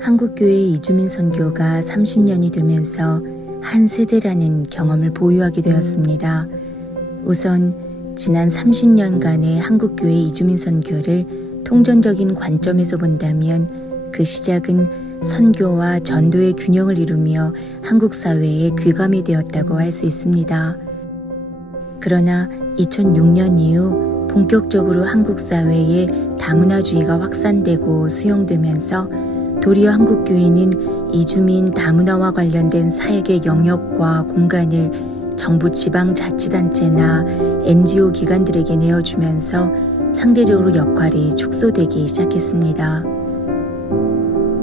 한국교회 이주민 선교가 30년이 되면서 한 세대라는 경험을 보유하게 되었습니다. 우선 지난 30년간의 한국교회 이주민 선교를 통전적인 관점에서 본다면 그 시작은 선교와 전도의 균형을 이루며 한국 사회에 귀감이 되었다고 할 수 있습니다. 그러나 2006년 이후 본격적으로 한국 사회에 다문화주의가 확산되고 수용되면서 도리어 한국교회는 이주민 다문화와 관련된 사역의 영역과 공간을 정부 지방자치단체나 NGO 기관들에게 내어주면서 상대적으로 역할이 축소되기 시작했습니다.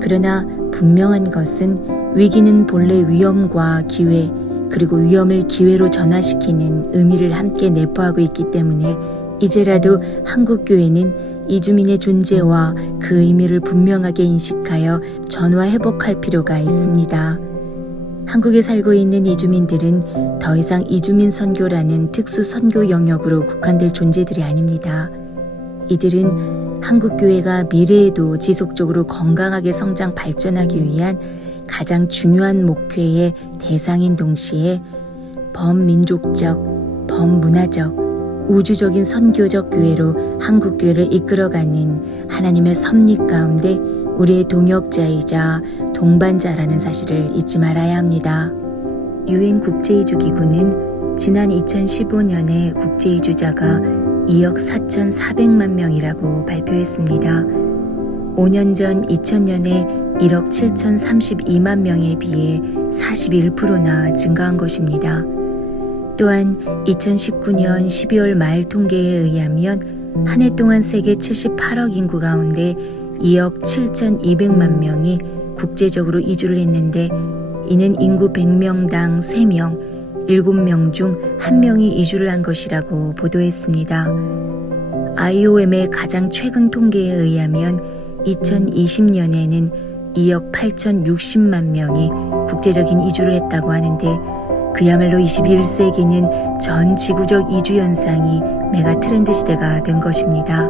그러나 분명한 것은 위기는 본래 위험과 기회, 그리고 위험을 기회로 전환시키는 의미를 함께 내포하고 있기 때문에 이제라도 한국교회는 이주민의 존재와 그 의미를 분명하게 인식하여 전화회복할 필요가 있습니다. 한국에 살고 있는 이주민들은 더 이상 이주민 선교라는 특수 선교 영역으로 국한될 존재들이 아닙니다. 이들은 한국교회가 미래에도 지속적으로 건강하게 성장 발전하기 위한 가장 중요한 목회의 대상인 동시에 범민족적, 범문화적, 우주적인 선교적 교회로 한국교회를 이끌어가는 하나님의 섭리 가운데 우리의 동역자이자 동반자라는 사실을 잊지 말아야 합니다. 유엔 국제이주기구는 지난 2015년에 국제이주자가 2억 4,400만 명이라고 발표했습니다. 5년 전 2000년에 1억 7,032만 명에 비해 41%나 증가한 것입니다. 또한 2019년 12월 말 통계에 의하면 한 해 동안 세계 78억 인구 가운데 2억 7,200만 명이 국제적으로 이주를 했는데 이는 인구 100명당 3명, 7명 중 1명이 이주를 한 것이라고 보도했습니다. IOM의 가장 최근 통계에 의하면 2020년에는 2억 8,060만 명이 국제적인 이주를 했다고 하는데 그야말로 21세기는 전 지구적 이주 현상이 메가 트렌드 시대가 된 것입니다.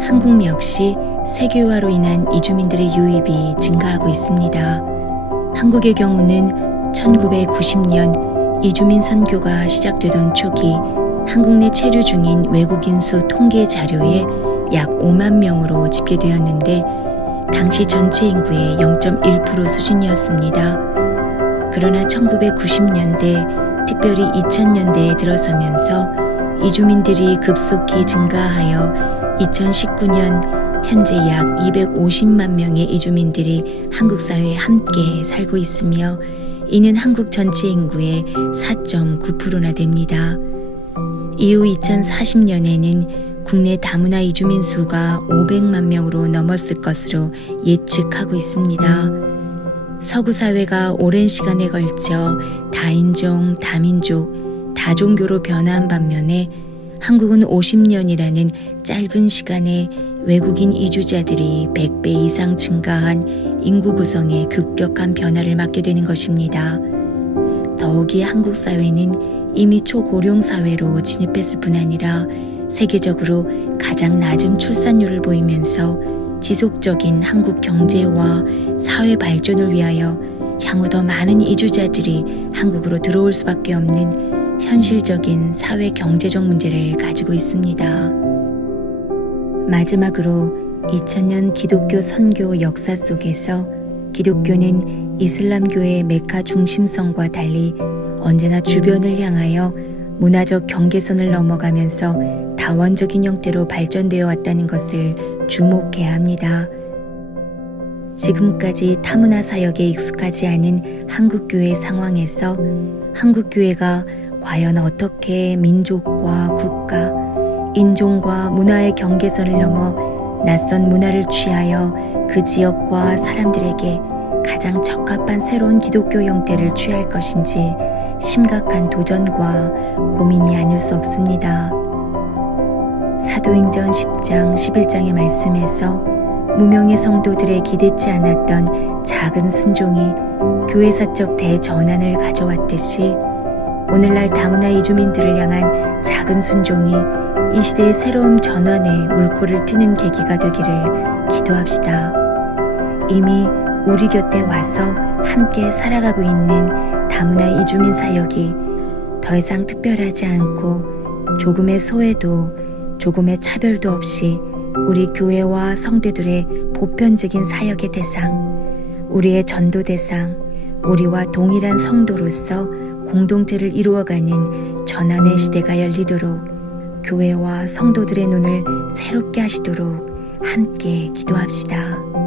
한국 역시 세계화로 인한 이주민들의 유입이 증가하고 있습니다. 한국의 경우는 1990년 이주민 선교가 시작되던 초기 한국 내 체류 중인 외국인 수 통계 자료에 약 5만 명으로 집계되었는데 당시 전체 인구의 0.1% 수준이었습니다. 그러나 1990년대, 특별히 2000년대에 들어서면서 이주민들이 급속히 증가하여 2019년 현재 약 250만 명의 이주민들이 한국 사회에 함께 살고 있으며 이는 한국 전체 인구의 4.9%나 됩니다. 이후 2040년에는 국내 다문화 이주민 수가 500만 명으로 넘었을 것으로 예측하고 있습니다. 서구 사회가 오랜 시간에 걸쳐 다인종, 다민족, 다종교로 변화한 반면에 한국은 50년이라는 짧은 시간에 외국인 이주자들이 100배 이상 증가한 인구 구성에 급격한 변화를 맞게 되는 것입니다. 더욱이 한국 사회는 이미 초고령 사회로 진입했을 뿐 아니라 세계적으로 가장 낮은 출산율을 보이면서 지속적인 한국 경제와 사회 발전을 위하여 향후 더 많은 이주자들이 한국으로 들어올 수밖에 없는 현실적인 사회 경제적 문제를 가지고 있습니다. 마지막으로 2000년 기독교 선교 역사 속에서 기독교는 이슬람교의 메카 중심성과 달리 언제나 주변을 향하여 문화적 경계선을 넘어가면서 다원적인 형태로 발전되어 왔다는 것을 주목해야 합니다. 지금까지 타문화 사역에 익숙하지 않은 한국교회 상황에서 한국교회가 과연 어떻게 민족과 국가, 인종과 문화의 경계선을 넘어 낯선 문화를 취하여 그 지역과 사람들에게 가장 적합한 새로운 기독교 형태를 취할 것인지 심각한 도전과 고민이 아닐 수 없습니다. 사도행전 10장 11장의 말씀에서 무명의 성도들의 기대치 않았던 작은 순종이 교회사적 대전환을 가져왔듯이 오늘날 다문화 이주민들을 향한 작은 순종이 이 시대의 새로운 전환에 물꼬를 트는 계기가 되기를 기도합시다. 이미 우리 곁에 와서 함께 살아가고 있는 다문화 이주민 사역이 더 이상 특별하지 않고 조금의 소외도 조금의 차별도 없이 우리 교회와 성도들의 보편적인 사역의 대상, 우리의 전도 대상, 우리와 동일한 성도로서 공동체를 이루어가는 전환의 시대가 열리도록 교회와 성도들의 눈을 새롭게 하시도록 함께 기도합시다.